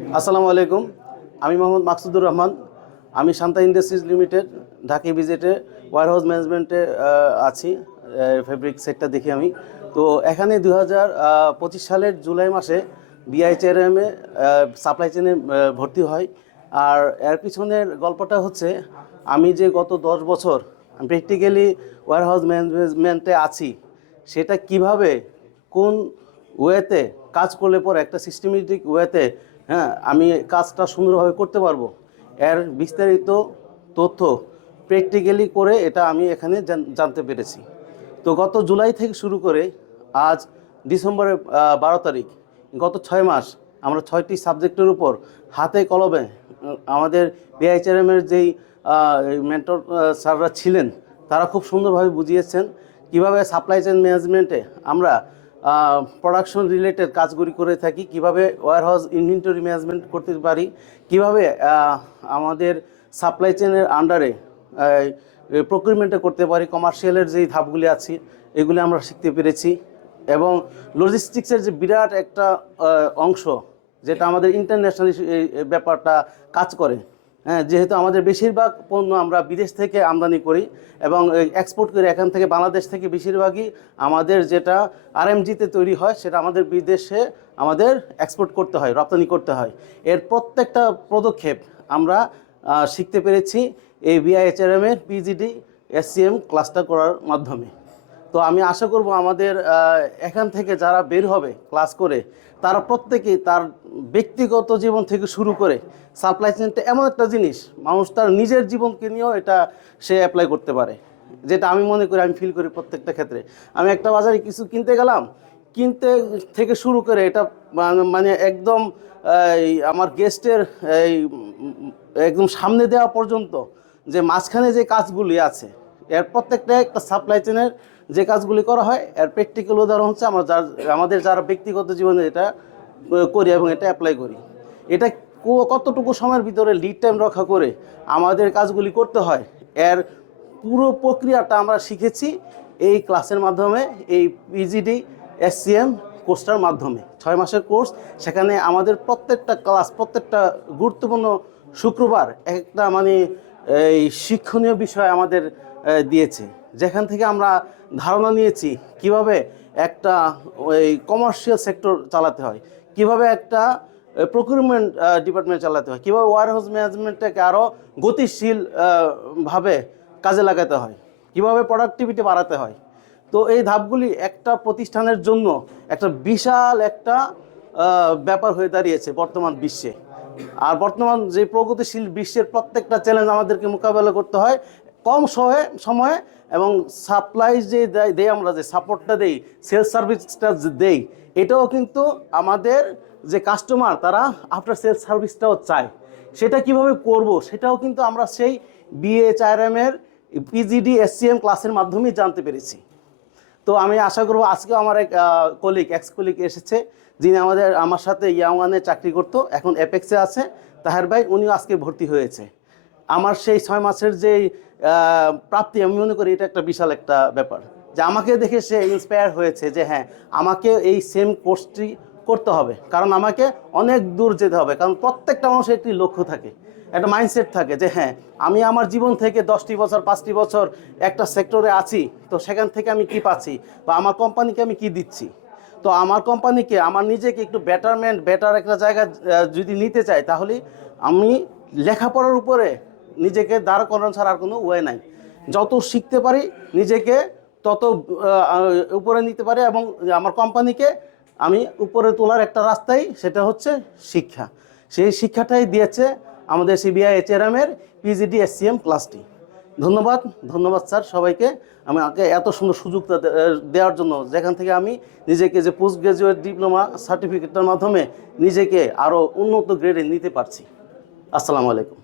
আসসালামু আলাইকুম। আমি মোহাম্মদ মাকসুদুর রহমান। আমি Shanta industries limited Dhaka ভিজিটে warehouse ম্যানেজমেন্টে আছি। ফেব্রিক সেক্টর দেখি আমি। তো এখানে 2025 সালের জুলাই মাসে বিআইএচআরএমে সাপ্লাই চেনে ভর্তি হয়। আর এর পিছনের গল্পটা হচ্ছে, আমি যে গত 10 বছর প্র্যাকটিক্যালি ওয়্যারহাউস ম্যানেজমেন্টে আছি, সেটা কিভাবে কোন ওয়েতে কাজ করলে পরে একটা সিস্টেমেটিক ওয়েতে আমি কাজটা সুন্দরভাবে করতে পারবো, এর বিস্তারিত তথ্য প্র্যাকটিক্যালি করে এটা আমি এখানে জানতে পেরেছি। তো গত জুলাই থেকে শুরু করে আজ ডিসেম্বরের 12 তারিখ, গত 6 মাস আমরা 6টি সাবজেক্টের উপর হাতে কলমে আমাদের বিআইএচআরএমের যেই মেন্টর স্যাররা ছিলেন, তারা খুব সুন্দরভাবে বুঝিয়েছেন কিভাবে সাপ্লাই চেইন ম্যানেজমেন্টে আমরা প্রোডাকশন রিলেটেড কাজগুলি করে থাকি, কিভাবে ওয়্যারহাউস ইনভেন্টরি ম্যানেজমেন্ট করতে পারি, কিভাবে আমাদের সাপ্লাই চেইনের আন্ডারে প্রকিউরমেন্টে করতে পারি, কমার্শিয়ালের যেই ধাপগুলি আছে এগুলি আমরা শিখতে পেরেছি। এবং লজিস্টিক্সের যে বিরাট একটা অংশ, যেটা আমাদের ইন্টারন্যাশনালি ব্যাপারটা কাজ করে, যেহেতু আমাদের বেশিরভাগ পণ্য আমরা বিদেশ থেকে আমদানি করি এবং এক্সপোর্ট করি, এখান থেকে বাংলাদেশ থেকে বেশিরভাগই আমাদের যেটা আরএমজিতে তৈরি হয় সেটা আমাদের বিদেশে আমাদের এক্সপোর্ট করতে হয়, রপ্তানি করতে হয়। এর প্রত্যেকটা পদক্ষেপ আমরা শিখতে পেরেছি এই বিআইএচআরএমের পিজিডি এসসিএম ক্লাসটা করার মাধ্যমে। তো আমি আশা করব আমাদের এখান থেকে যারা বের হবে ক্লাস করে, তারা প্রত্যেকেই তার ব্যক্তিগত জীবন থেকে শুরু করে সাপ্লাই চেইনটা এমন একটা জিনিস, মানুষ তার নিজের জীবনকে নিয়েও এটা সে অ্যাপ্লাই করতে পারে, যেটা আমি মনে করি, আমি ফিল করি প্রত্যেকটা ক্ষেত্রে। আমি একটা বাজারে কিছু কিনতে গেলাম, কিনতে থেকে শুরু করে এটা মানে একদম আমার গেস্টের এই একদম সামনে দেওয়া পর্যন্ত যে মাঝখানে যে কাজগুলি আছে, এর প্রত্যেকটা একটা সাপ্লাই চেনের যে কাজগুলি করা হয়, এর প্র্যাকটিক্যাল উদাহরণ হচ্ছে আমাদের যারা ব্যক্তিগত জীবনে এটা করি এবং এটা অ্যাপ্লাই করি। এটা কতটুকু সময়ের ভিতরে লিড টাইম রক্ষা করে আমাদের কাজগুলি করতে হয়, এর পুরো প্রক্রিয়াটা আমরা শিখেছি এই ক্লাসের মাধ্যমে, এই পিজিডি এসসিএম কোর্সটার মাধ্যমে। 6 মাসের কোর্স, সেখানে আমাদের প্রত্যেকটা ক্লাস, প্রত্যেকটা গুরুত্বপূর্ণ শুক্রবার একটা মানে এই শিক্ষণীয় বিষয় আমাদের দিয়েছে, যেখান থেকে আমরা ধারণা নিয়েছি কিভাবে একটা ওই কমার্শিয়াল সেক্টর চালাতে হয়, কিভাবে একটা প্রকিউরমেন্ট ডিপার্টমেন্ট চালাতে হয়, কীভাবে ওয়্যারহাউস ম্যানেজমেন্টটাকে আরও গতিশীল ভাবে কাজে লাগাতে হয়, কিভাবে প্রোডাক্টিভিটি বাড়াতে হয়। তো এই ধাপগুলি একটা প্রতিষ্ঠানের জন্য একটা বিশাল একটা ব্যাপার হয়ে দাঁড়িয়েছে বর্তমান বিশ্বে। আর বর্তমান যে প্রগতিশীল বিশ্বের প্রত্যেকটা চ্যালেঞ্জ আমাদেরকে মোকাবেলা করতে হয় কম সময়ে, এবং সাপ্লাই যে দেই, আমরা যে সাপোর্টটা দেই, সেলস সার্ভিসটা দেই, এটাও কিন্তু আমাদের যে কাস্টমার তারা আফটার সেলস সার্ভিসটাও চায়। সেটা কিভাবে করব সেটাও কিন্তু আমরা সেই বিএইচআরএমের পিজিডি এসসিএম ক্লাসের মাধ্যমেই জানতে পেরেছি। তো আমি আশা করব আজকেও আমার এক এক্স কলিগ এসেছে, যিনি আমার সাথে ইয়াংওয়ানে চাকরি করতো, এখন অ্যাপেক্সে আছে, তাহের ভাই, উনিও আজকে ভর্তি হয়েছে। আমার সেই 6 মাসের যেই প্রাপ্তি, আমি মনে করি এটা একটা বিশাল একটা ব্যাপার, যে আমাকে দেখে সে ইন্সপায়ার হয়েছে যে হ্যাঁ, আমাকে এই সেম কোর্সটি করতে হবে, কারণ আমাকে অনেক দূর যেতে হবে। কারণ প্রত্যেকটা মানুষের একটি লক্ষ্য থাকে, একটা মাইন্ডসেট থাকে যে হ্যাঁ, আমি আমার জীবন থেকে 10টি বছর 5টি বছর একটা সেক্টরে আছি, তো সেখান থেকে আমি কি পাচ্ছি বা আমার কোম্পানিকে আমি কি দিচ্ছি। তো আমার কোম্পানিকে, আমার নিজেকে একটু বেটার একটা জায়গা যদি নিতে চাই, তাহলে আমি লেখাপড়ার উপরে নিজেকে দাঁড় করানো ছাড়া আর কোনো ওয়ে নাই। যত শিখতে পারি নিজেকে তত উপরে নিতে পারি, এবং আমার কোম্পানিকে আমি উপরে তোলার একটা রাস্তাই সেটা হচ্ছে শিক্ষা। সেই শিক্ষাটাই দিয়েছে আমাদের বিআইএচআরএমের পিজিডি এসসিএম ক্লাসটি। ধন্যবাদ স্যার সবাইকে আমাকে এত সুন্দর সুযোগটা দেওয়ার জন্য, যেখান থেকে আমি নিজেকে যে পোস্ট গ্রাজুয়েট ডিপ্লোমা সার্টিফিকেটের মাধ্যমে নিজেকে আরও উন্নত গ্রেডে নিতে পারছি। আসসালামু আলাইকুম।